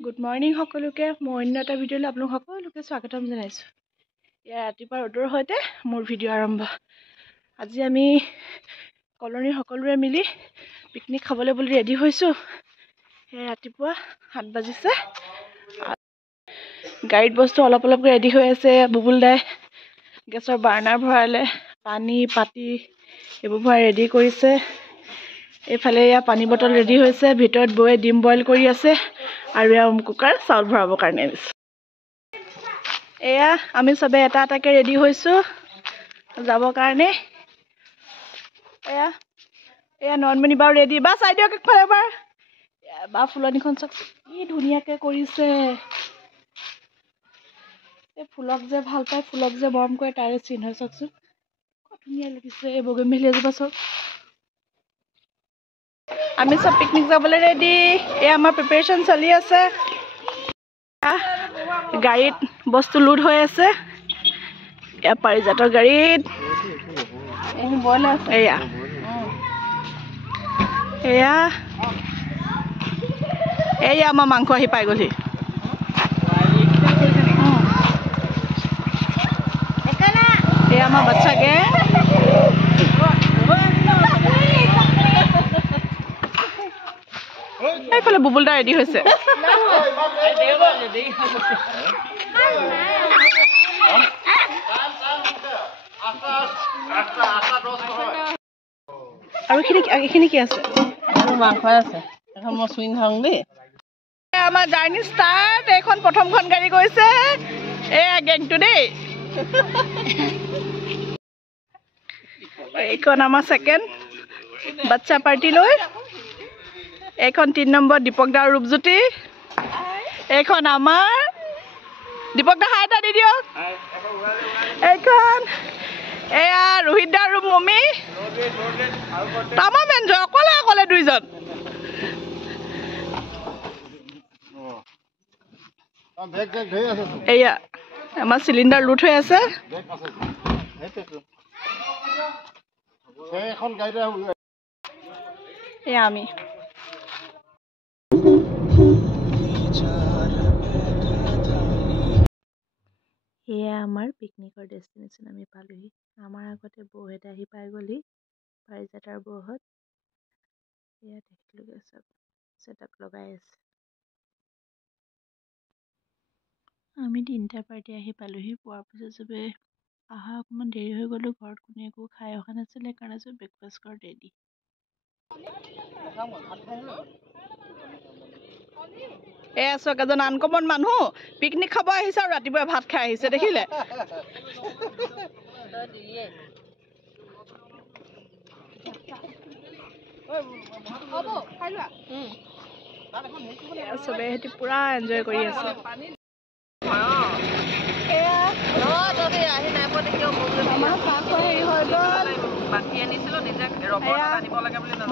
Good morning সকলোকে মই অন্য এটা ভিডিঅ'লৈ আপোনালোক সকলোকে স্বাগতম জনাইছোঁ। ইয়াৰ ৰাতিপুৱা ৰ'দৰ সৈতে মোৰ ভিডিঅ' আৰম্ভ। আজি আমি কলনীৰ সকলোৰে মিলি পিকনিক খাবলৈ বুলি ৰেডি হৈছোঁ। সেয়া ৰাতিপুৱা 7 বাজিছে। গাড়ীত বস্তু অলপ অলপকৈ ৰেডি হৈ আছে। বুবুল দাই গেছৰ বাৰ্ণাৰ ভৰালে, পানী পাতি এইবোৰ ভৰাই ৰেডি কৰিছে। এইফালে এয়া পানী বটল ৰেডি হৈছে, ভিতৰত বৌয়ে ডিম বইল কৰি আছে আৰু এয়া কুকাৰ চাউল ভৰাবৰ কাৰণে আনিছে। এয়া আমি চবে এটা এটাকৈ ৰেডি হৈছোঁ যাবৰ কাৰণে। এয়া নয়নমণি বাৰু ৰেডি। বা চাই দিয়ক একফালে এবাৰ। বা ফুলনিখন চাওক কি ধুনীয়াকৈ কৰিছে। এই ফুলক যে ভাল পায়, ফুলক যে মৰম কৰে, তাৰে চিন হয় চাওকচোন। খুব ধুনীয়া লাগিছে। এই বগেনভেলিয়া এজোপা চাওক। আমি চব পিকনিক যাবলৈ ৰেডি। এয়া আমাৰ প্ৰিপাৰেশ্যন চলি আছে। গাড়ীত বস্তু লোড হৈ আছে। এয়া পাৰিজাতৰ গাড়ীত এয়া এয়া আমাৰ মাংস আহি পাই গ'লহি। এয়া আমাৰ বাচ্চাকে এইফালে বুবুল দা ৰেডি হৈছে। আৰু এইখিনি কি আছে? মাংস আছে। এখন মই চুইন খাওঁ দেই। আমাৰ জাৰ্ণি ষ্টাৰ্ট। এইখন প্ৰথমখন গাড়ী গৈছে। এয়া গেংটো দেই। এইখন আমাৰ ছেকেণ্ড বাচ্চা পাৰ্টি লৈ। এইখন 3 নম্বৰ দীপক দা ৰূপজ্যোতি। এইখন আমাৰ দীপক দা হাই এটা দি দিয়ক। এইখন এয়া ৰোহিত দা আৰু মমি। তামাম এনজয়, অকলে অকলে দুইজন। এয়া আমাৰ চিলিণ্ডাৰ লোড হৈ আছে। এয়া আমি এয়া আমাৰ পিকনিকৰ ডেষ্টিনেশ্যন। আমি পালোহি। আমাৰ আগতে বৌহেঁতে আহি পাই গ'লহি, পাৰিজাতৰ বৌহঁত। এয়া দেখিলোগে চব ছেটআপ লগাই আছে। আমি 3টা পাৰ্টি আহি পালোহি। পোৱাৰ পিছত চবে অহা অকণমান দেৰি হৈ গ'লো। ঘৰত কোনো একো খাই অহা নাছিলে, সেইকাৰণে চব ব্ৰেকফাষ্ট কৰা ৰেডি। এয়া চাওক, এজন আনকমন মানুহ পিকনিক খাব আহিছে আৰু ৰাতিপুৱাই ভাত খাই আহিছে, দেখিলে? চবে সিহঁতি পুৰা এনজয় কৰি আছে।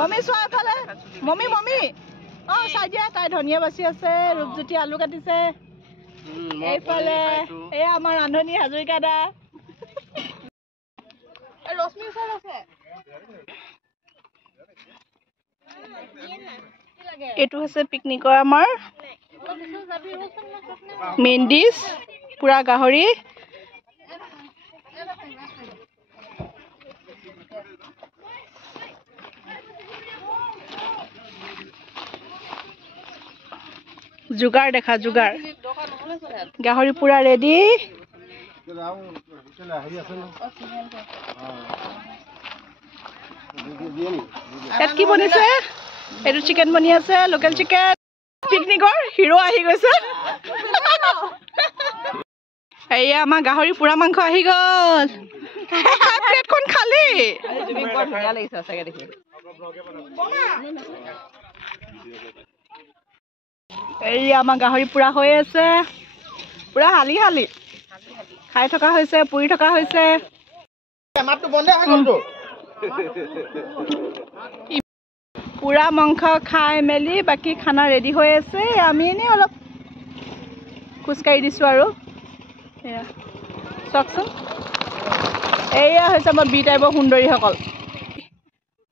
মমি চোৱা এফালে। মমি অ' চাই দিয়া। তাই ধনিয়া বাচি আছে, ৰূপজ্যোতি আলু কাটিছে। এইফালে এয়া আমাৰ ৰান্ধনী হাজৰিকা দা। ৰশ্মি ওচৰত আছে। এইটো হৈছে পিকনিকৰ আমাৰ মেইন ডিছ, পুৰা গাহৰি। যোগাৰ দেখা, যোগাৰ। গাহৰি পুৰা ৰেডি। ইয়াত কি বনিছে? এইটো চিকেন বনি আছে, লোকেল চিকেন। পিকনিকৰ হিৰো আহি গৈছে। এয়া আমাৰ গাহৰি পুৰা মাংস আহি গ'ল। প্লেটখন খালি। এয়া আমাৰ গাহৰি পুৰা হৈ আছে, পুৰা হালি হালি খাই থকা হৈছে, পুৰি থকা হৈছে। পুৰা মাংস খাই মেলি বাকী খানা ৰেডি হৈ আছে। আমি এনেই অলপ খোজকাঢ়ি দিছোঁ আৰু। এয়া চাওকচোন, এয়া হৈছে আমাৰ বি টাইপৰ সুন্দৰীসকল।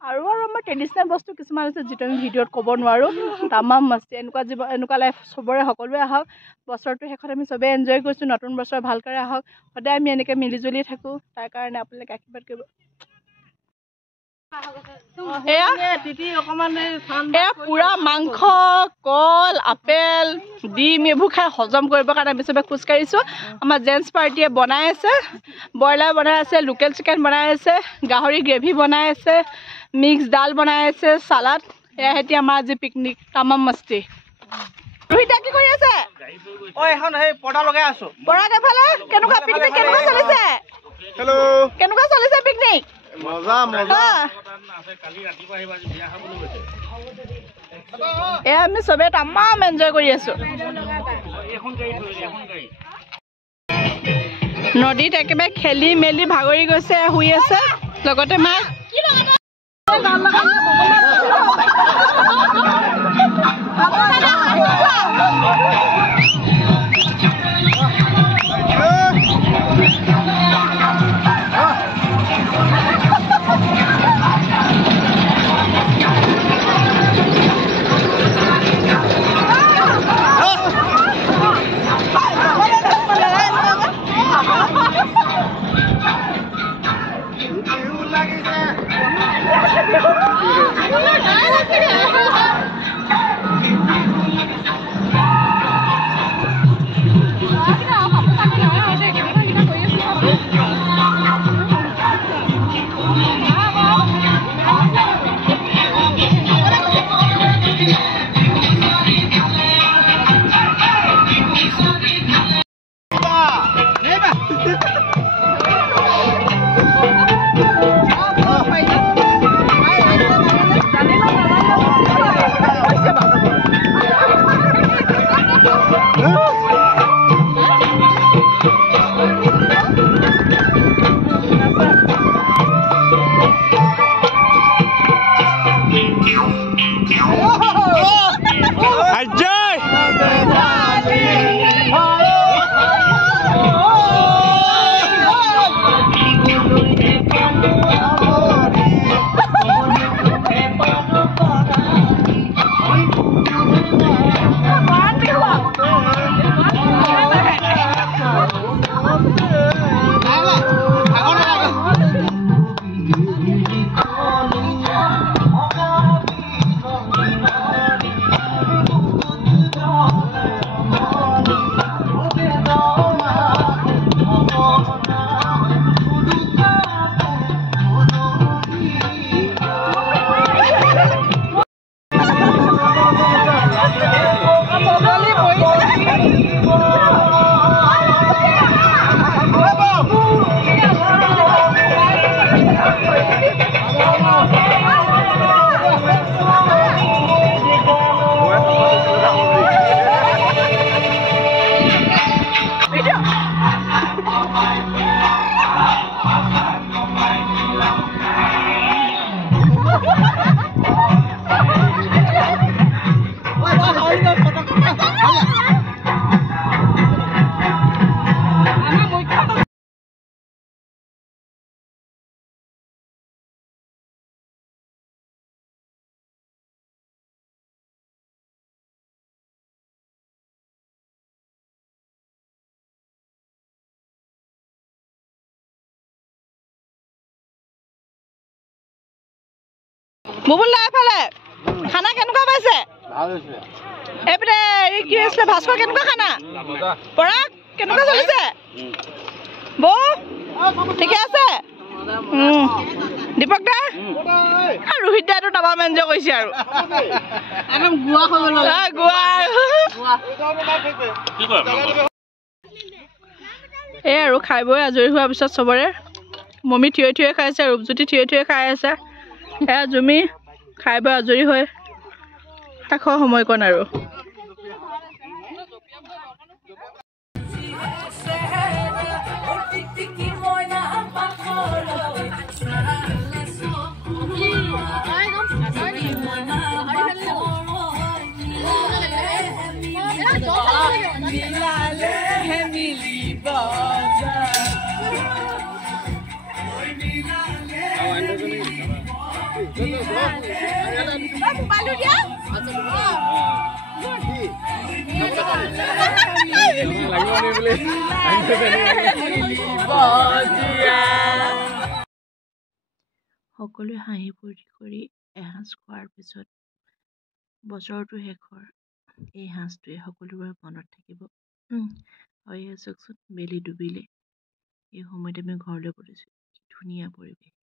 আৰু আমাৰ ট্ৰেডিশ্যনেল বস্তু কিছুমান আছে যিটো আমি ভিডিঅ'ত ক'ব নোৱাৰোঁ তামাম মস্তি এনেকুৱা লাইফ চবৰে সকলোৱে আহক বছৰটো শেষত আমি চবেই এনজয় কৰিছোঁ নতুন বছৰ ভালকৈ আহক সদায় আমি এনেকৈ মিলিজুলি থাকোঁ তাৰ কাৰণে আপোনালোকে আশীৰ্বাদ কৰিব এয়া পুৰা মাংস কল আপেল ডিম এইবোৰ খাই হজম কৰিবৰ কাৰণে আমি চবে খোজকাঢ়িছোঁ আমাৰ জেণ্টছ পাৰ্টিয়ে বনাই আছে ব্ৰইলাৰ বনাই আছে লোকেল চিকেন বনাই আছে গাহৰি গ্ৰেভি বনাই আছে মিক্স ডাল বনাই আছে চালাড এয়া হেতি আমাৰ আজি পিকনিক তামাম মস্তি ৰোহিতা কি কৰি আছে এখন সেই পৰ্দা লগাই আছো পৰাগ এফালে কেনেকুৱা পিকনিক কেনেকুৱা চলিছে হেল্ল' কেনেকুৱা চলিছে পিকনিক মজা মজা এয়া আমি চবে তামাম এনজয় কৰি আছো নদীত একেবাৰে খেলি মেলি ভাগৰি গৈছে শুই আছে লগতে মা বুবুল দা এফালে খানা কেনেকুৱা পাইছে এইপিনে কি আছিলে ভাস্কৰ কেনেকুৱা খানা পৰাগ কেনেকুৱা চলিছে বৌ ঠিকে আছে দীপক দা আৰু ৰোহিত দাটো তামাম এনজয় কৰিছে আৰু একদম গোৱা হৈ গ'ল এই আৰু খাই বৈ আজৰি হোৱাৰ পিছত চবৰে মমি থিয় থিয় খাইছে ৰূপজ্যোতি থিয় থিয় খাই আছে এয়া জুমি খাই বৈ আজৰি হৈ শেষৰ সময়কণ আৰু সকলোৱে হাঁহি ফূৰ্তি কৰি এসাঁজ খোৱাৰ পিছত বছৰটো শেষৰ এই সাঁজটোৱে সকলোৰে মনত থাকিব। হয় চাওকচোন বেলি ডুবিলে এই সময়ত আমি ঘৰলৈ পৰিছোঁ। কি ধুনীয়া পৰিৱেশ।